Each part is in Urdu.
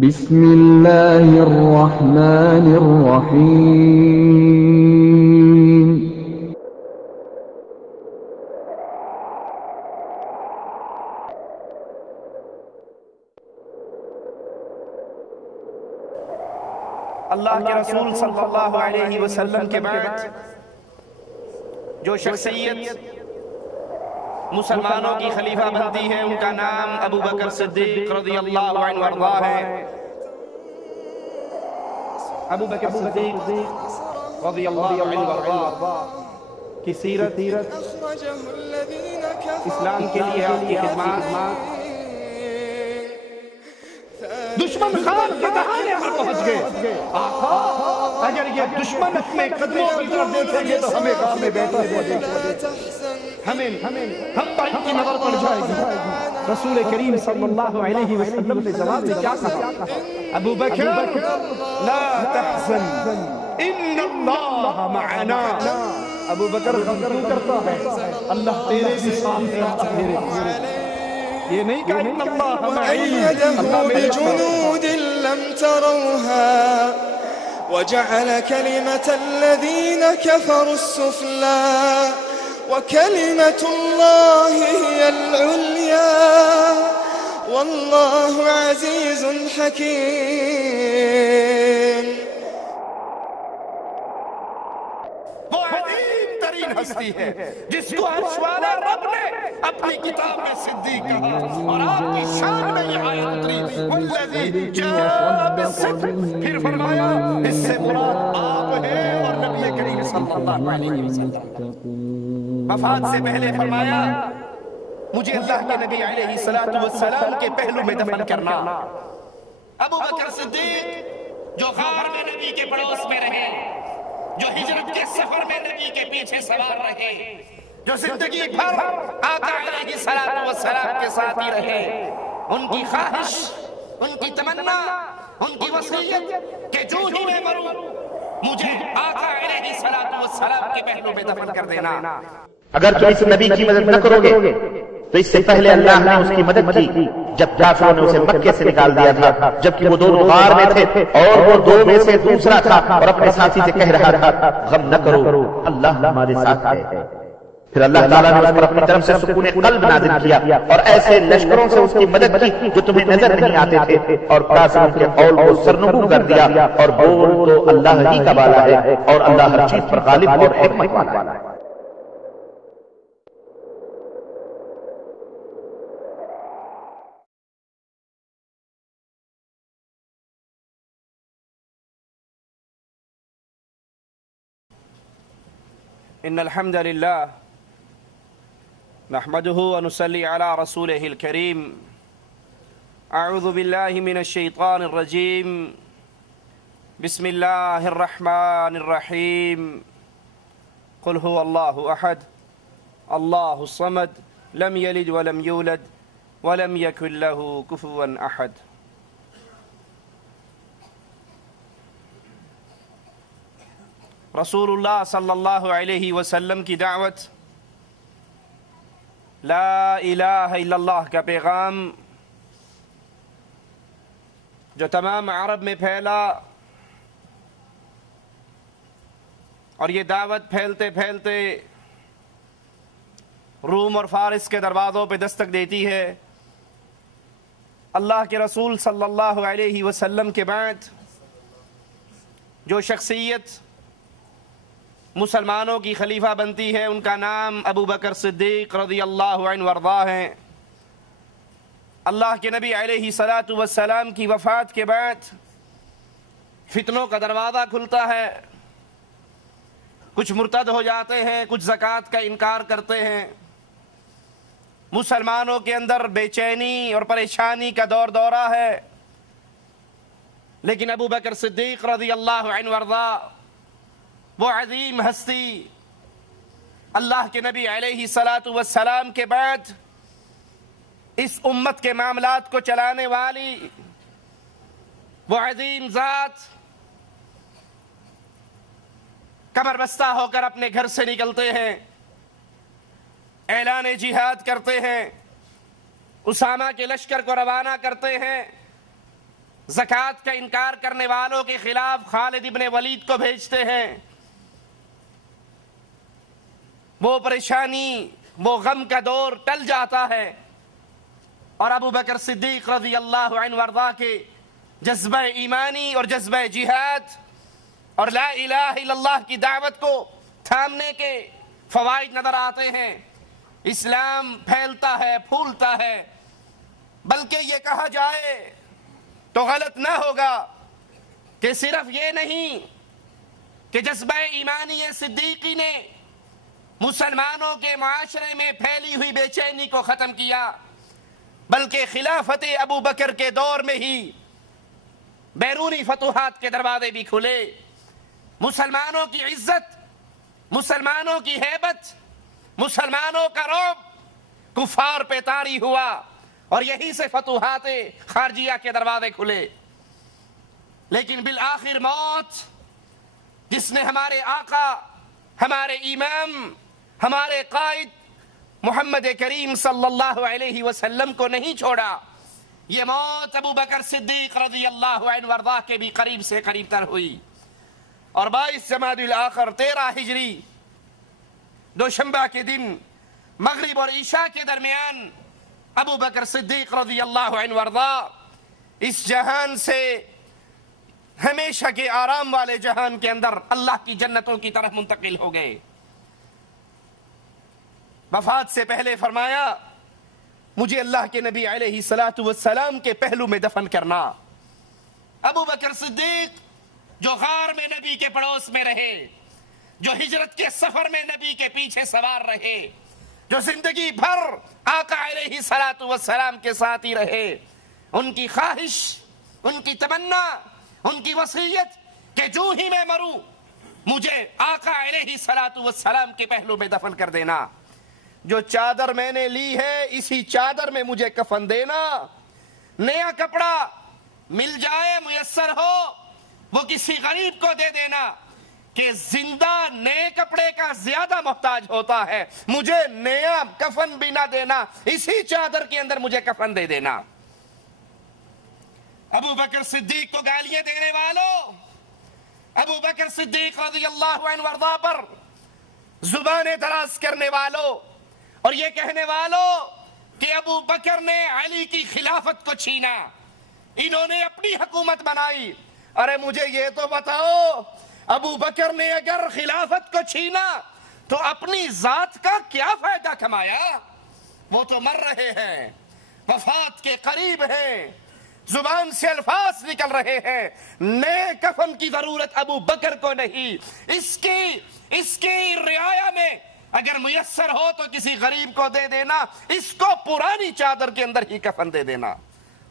بسم الله الرحمن الرحيم. اللہ کے رسول صلی اللہ علیہ وسلم کے بعد جو شخصیت مسلمانوں کی خلیفہ بنتی ہے ان کا نام ابو بکر صدیق رضی اللہ عنہ وارضا ہے۔ ابو بکر صدیق رضی اللہ عنہ وارضا کی سیرت، اسلام کے لیے آپ کی خدمات، دشمن خان کے دہانے پر پہنچ گئے۔ آقا اگر یہ دشمن اپنے قدموں کی طرف دیکھیں گے تو ہمیں کام میں بیٹھے ہوئے دیکھیں گے، ہم پر ان کی نظر پڑ جائے گی۔ رسول کریم صلی اللہ علیہ وسلم نے جواب میں کیا کہا؟ ابو بکر لا تحزن ان اللہ معنا۔ ابو بکر غم کیوں کرتا ہے؟ اللہ تیرے بھی ساتھ ہے، یہ نہیں کہا ان اللہ معی، اللہ میرے بجنود لم تروها وجعل كلمة الذين كفروا السفلى وكلمة الله هي العليا والله عزيز حكيم۔ وہ عظیم ترین ہستی ہے جس کو عرش والا رب نے اپنی کتاب میں صدیق کہا، اور آپ کی شان میں یہ آیت اتری والذی جاء بالصدق، پھر فرمایا اس سے مراد آپ ہیں اور نبی کریم صلی اللہ علیہ وسلم۔ وفات سے پہلے فرمایا مجھے اللہ کے نبی علیہ السلام کے پہلو میں دفن کرنا۔ ابو بکر صدیق جو غار میں نبی کے پڑوس میں رہے، جو ہجرت کے سفر میں نبی کے پیچھے سوار رہے، جو زندگی بھر آقا علیہ السلام کے ساتھ ہی رہے، ان کی خواہش، ان کی تمنا، ان کی وصیت کہ جو ہی میں مروں مجھے آقا علیہ السلام کے پہلو میں دفن کر دینا۔ اگر تم اس نبی کی مدد نہ کرو گے تو اس سے پہلے اللہ نے اس کی مدد کی جب کافروں نے اسے مکے سے نکال دیا تھا، جبکہ وہ دونوں غار میں تھے اور وہ دو میں سے دوسرا تھا، اور اپنے ساتھی سے کہہ رہا تھا غم نہ کرو اللہ ہمارے ساتھ ہے۔ پھر اللہ تعالیٰ نے اس پر اپنی طرف سے سکون قلب نازل کیا اور ایسے لشکروں سے اس کی مدد کی جو تمہیں نظر نہیں آتے تھے، اور کافروں کے قول کو سرنگو کر دیا، اور بول تو اللہ ہی کا والا ہے اور اللہ ہر چیز پر غالب اور حکمت والا ہے۔ ان الحمد للہ نحمده ونصلي على رسوله الكريم۔ اعوذ باللہ من الشیطان الرجیم، بسم اللہ الرحمن الرحیم۔ قل هو اللہ احد اللہ الصمد لم یلد ولم یولد ولم یکن له کفوا احد۔ رسول اللہ صلی اللہ علیہ وسلم کی دعوت، لا الہ الا اللہ کا پیغام جو تمام عرب میں پھیلا، اور یہ دعوت پھیلتے پھیلتے روم اور فارس کے دروازوں پہ دستک دیتی ہے۔ اللہ کے رسول صلی اللہ علیہ وسلم کے بعد جو شخصیت مسلمانوں کی خلیفہ بنتی ہے ان کا نام ابو بکر صدیق رضی اللہ عنہ وارضا ہے۔ اللہ کے نبی علیہ السلام کی وفات کے بعد فتنوں کا دروازہ کھلتا ہے، کچھ مرتد ہو جاتے ہیں، کچھ زکوٰۃ کا انکار کرتے ہیں، مسلمانوں کے اندر بے چینی اور پریشانی کا دورہ ہے، لیکن ابو بکر صدیق رضی اللہ عنہ وارضا وہ عظیم ہستی اللہ کے نبی علیہ السلام کے بعد اس امت کے معاملات کو چلانے والی وہ عظیم ذات کمر بستہ ہو کر اپنے گھر سے نکلتے ہیں، اعلان جہاد کرتے ہیں، اسامہ کے لشکر کو روانہ کرتے ہیں، زکوٰۃ کا انکار کرنے والوں کے خلاف خالد ابن ولید کو بھیجتے ہیں، وہ پریشانی وہ غم کا دور ٹل جاتا ہے، اور ابو بکر صدیق رضی اللہ عنہ وارضاہ کے جذبہ ایمانی اور جذبہ جہاد اور لا الہ الا اللہ کی دعوت کو تھامنے کے فوائد نظر آتے ہیں۔ اسلام پھیلتا ہے، پھولتا ہے، بلکہ یہ کہا جائے تو غلط نہ ہوگا کہ صرف یہ نہیں کہ جذبہ ایمانی صدیقی نے مسلمانوں کے معاشرے میں پھیلی ہوئی بے چینی کو ختم کیا، بلکہ خلافت ابو بکر کے دور میں ہی بیرونی فتوحات کے دروازے بھی کھلے، مسلمانوں کی عزت، مسلمانوں کی ہیبت، مسلمانوں کا رعب کفار پہ طاری ہوا، اور یہیں سے فتوحات خارجیہ کے دروازے کھلے۔ لیکن بالآخر موت، جس نے ہمارے آقا، ہمارے امام، ہمارے قائد محمد کریم صلی اللہ علیہ وسلم کو نہیں چھوڑا، یہ موت ابو بکر صدیق رضی اللہ عنہ وارضاہ کے بھی قریب سے قریب تر ہوئی، اور 22 جمادی الاخر 13 ہجری دوشنبہ کے دن مغرب اور عشاء کے درمیان ابو بکر صدیق رضی اللہ عنہ وارضاہ اس جہان سے ہمیشہ کے آرام والے جہان کے اندر اللہ کی جنتوں کی طرف منتقل ہو گئے۔ وفات سے پہلے فرمایا، مجھے اللہ کے نبی علیہ السلام کے پہلو میں دفن کرنا۔ ابو بکر صدیق جو غار میں نبی کے پڑوس میں رہے، جو ہجرت کے سفر میں نبی کے پیچھے سوار رہے، جو زندگی بھر آقا علیہ السلام کے ساتھ ہی رہے، ان کی خواہش، ان کی تمنا، ان کی وصیت کہ جو ہی میں مروں مجھے آقا علیہ السلام کے پہلو میں دفن کر دینا، جو چادر میں نے لی ہے اسی چادر میں مجھے کفن دینا، نیا کپڑا مل جائے میسر ہو وہ کسی غریب کو دے دینا، کہ زندہ نئے کپڑے کا زیادہ محتاج ہوتا ہے، مجھے نیا کفن بھی نہ دینا، اسی چادر کے اندر مجھے کفن دے دینا۔ ابو بکر صدیق کو گالیاں دینے والوں، ابو بکر صدیق رضی اللہ عنہ وارضاہ پر زبانیں دراز کرنے والوں، اور یہ کہنے والوں کہ ابو بکر نے علی کی خلافت کو چھینا، انہوں نے اپنی حکومت بنائی۔ ارے مجھے یہ تو بتاؤ، ابو بکر نے اگر خلافت کو چھینا تو اپنی ذات کا کیا فائدہ کمایا؟ وہ تو مر رہے ہیں، وفات کے قریب ہیں، زبان سے الفاظ نکل رہے ہیں، نئے کفن کی ضرورت ابو بکر کو نہیں، اس کی رعایا میں اگر میسر ہو تو کسی غریب کو دے دینا، اس کو پرانی چادر کے اندر ہی کفن دے دینا۔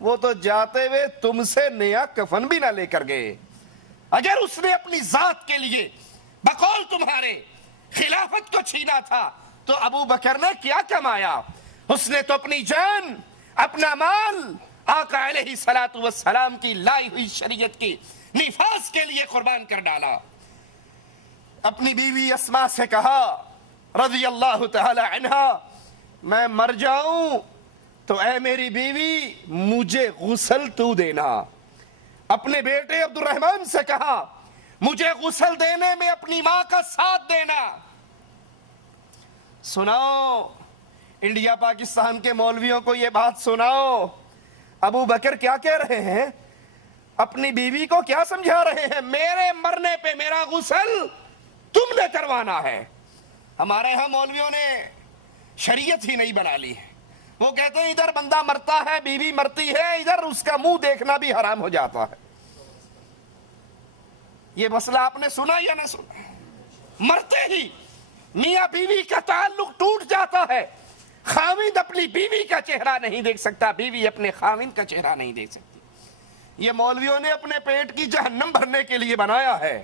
وہ تو جاتے ہوئے تم سے نیا کفن بھی نہ لے کر گئے۔ اگر اس نے اپنی ذات کے لیے بقول تمہارے خلافت کو چھینا تھا تو ابو بکر نے کیا کمایا؟ اس نے تو اپنی جان، اپنا مال آقا علیہ السلام کی لائی ہوئی شریعت کی نفاذ کے لیے قربان کر ڈالا۔ اپنی بیوی اسماء سے کہا رضی اللہ تعالی عنہا، میں مر جاؤں تو اے میری بیوی مجھے غسل تو دینا۔ اپنے بیٹے عبد الرحمن سے کہا، مجھے غسل دینے میں اپنی ماں کا ساتھ دینا۔ سناؤ انڈیا پاکستان کے مولویوں کو یہ بات سناؤ، ابو بکر کیا کہہ رہے ہیں؟ اپنی بیوی کو کیا سمجھا رہے ہیں؟ میرے مرنے پہ میرا غسل تم نے کروانا ہے۔ ہمارے ہاں مولویوں نے شریعت ہی نہیں بنا لی ہے، وہ کہتے ہیں ادھر بندہ مرتا ہے، بیوی مرتی ہے، ادھر اس کا منہ دیکھنا بھی حرام ہو جاتا ہے۔ یہ مسئلہ آپ نے سنا یا نہ سنا؟ مرتے ہی میاں بیوی کا تعلق ٹوٹ جاتا ہے، خاوند اپنی بیوی کا چہرہ نہیں دیکھ سکتا، بیوی اپنے خاوند کا چہرہ نہیں دیکھ سکتی۔ یہ مولویوں نے اپنے پیٹ کی جہنم بھرنے کے لیے بنایا ہے،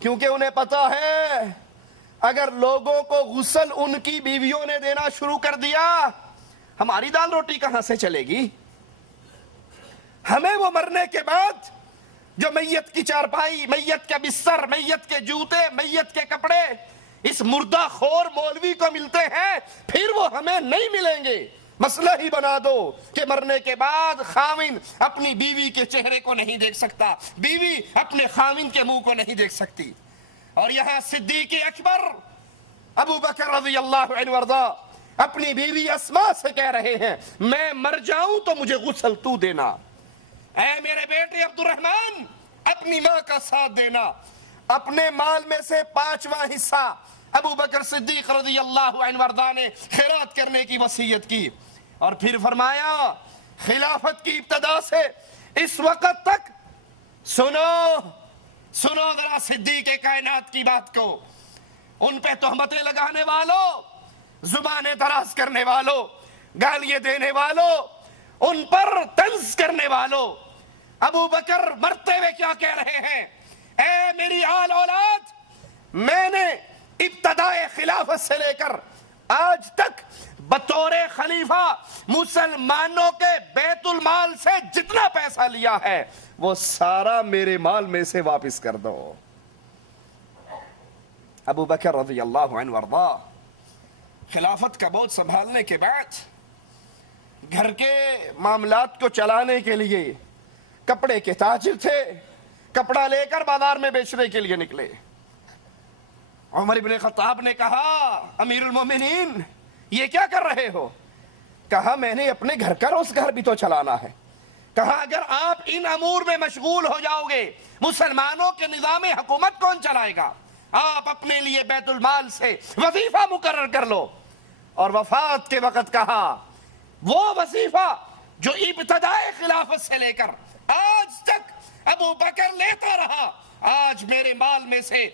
کیونکہ انہیں پتا ہے اگر لوگوں کو غسل ان کی بیویوں نے دینا شروع کر دیا، ہماری دال روٹی کہاں سے چلے گی؟ ہمیں وہ مرنے کے بعد جو میت کی چارپائی، میت کے بستر، میت کے جوتے، میت کے کپڑے اس مردہ خور مولوی کو ملتے ہیں، پھر وہ ہمیں نہیں ملیں گے۔ مسئلہ ہی بنا دو کہ مرنے کے بعد خاوند اپنی بیوی کے چہرے کو نہیں دیکھ سکتا، بیوی اپنے خاوند کے منہ کو نہیں دیکھ سکتی۔ اور یہاں صدیق اکبر ابو بکر رضی اللہ عنہ وارضا اپنی بیوی اسماء سے کہہ رہے ہیں میں مر جاؤں تو مجھے غسل تو دینا، اے میرے بیٹے عبد الرحمن اپنی ماں کا ساتھ دینا۔ اپنے مال میں سے 5واں حصہ ابو بکر صدیق رضی اللہ عنہ وارضا نے خیرات کرنے کی وصیت کی، اور پھر فرمایا خلافت کی ابتدا سے اس وقت تک سنو ذرا صدیق کائنات کی بات کو، ان پہ تہمتیں لگانے والوں، زبانیں دراز کرنے والوں، گالیاں دینے والوں، ان پر طنز کرنے والوں، ابو بکر مرتے ہوئے کیا کہہ رہے ہیں؟ اے میری آل اولاد، میں نے ابتدائے خلافت سے لے کر آج تک بطور خلیفہ مسلمانوں کے بیت المال سے جتنا پیسہ لیا ہے وہ سارا میرے مال میں سے واپس کر دو۔ ابو بکر رضی اللہ عنہ وارضا خلافت کا بوجھ سنبھالنے کے بعد گھر کے معاملات کو چلانے کے لیے کپڑے کے تاجر تھے، کپڑا لے کر بازار میں بیچنے کے لیے نکلے۔ عمر ابن خطاب نے کہا امیر المومنین یہ کیا کر رہے ہو؟ کہا میں نے اپنے گھر کا روزگار بھی تو چلانا ہے۔ کہا اگر آپ ان امور میں مشغول ہو جاؤ گے مسلمانوں کے نظام حکومت کون چلائے گا؟ آپ اپنے لیے بیت المال سے وظیفہ مقرر کر لو۔ اور وفات کے وقت کہا وہ وظیفہ جو ابتدائے خلافت سے لے کر آج تک ابو بکر لیتا رہا، آج میرے مال میں سے